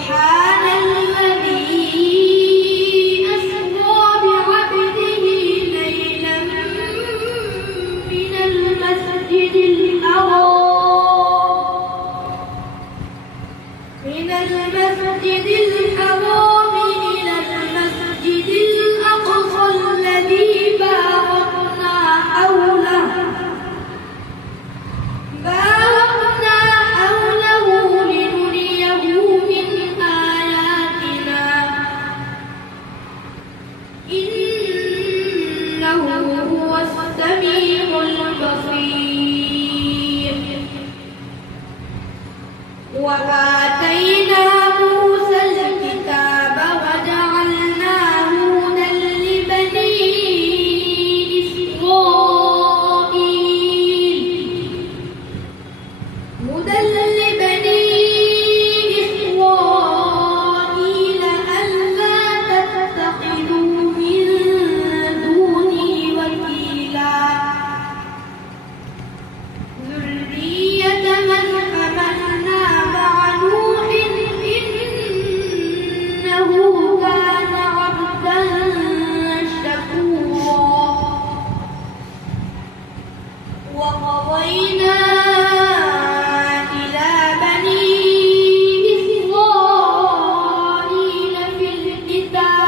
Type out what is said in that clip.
سبحان الذي أسرى بعبده ليلا من المسجد الحرام إلى المسجد الأقصى الذي باركنا حوله لنريه من آياتنا إنه هو السميع البصير. وآتينا موسى الكتاب وجعلناه هدى لبني إسرائيل ألا تتخذوا من دوني وكيلا ذرية من حملنا مع نوح إنه كان عبدا شكورا. وقضينا إلى بني إسرائيل في الكتاب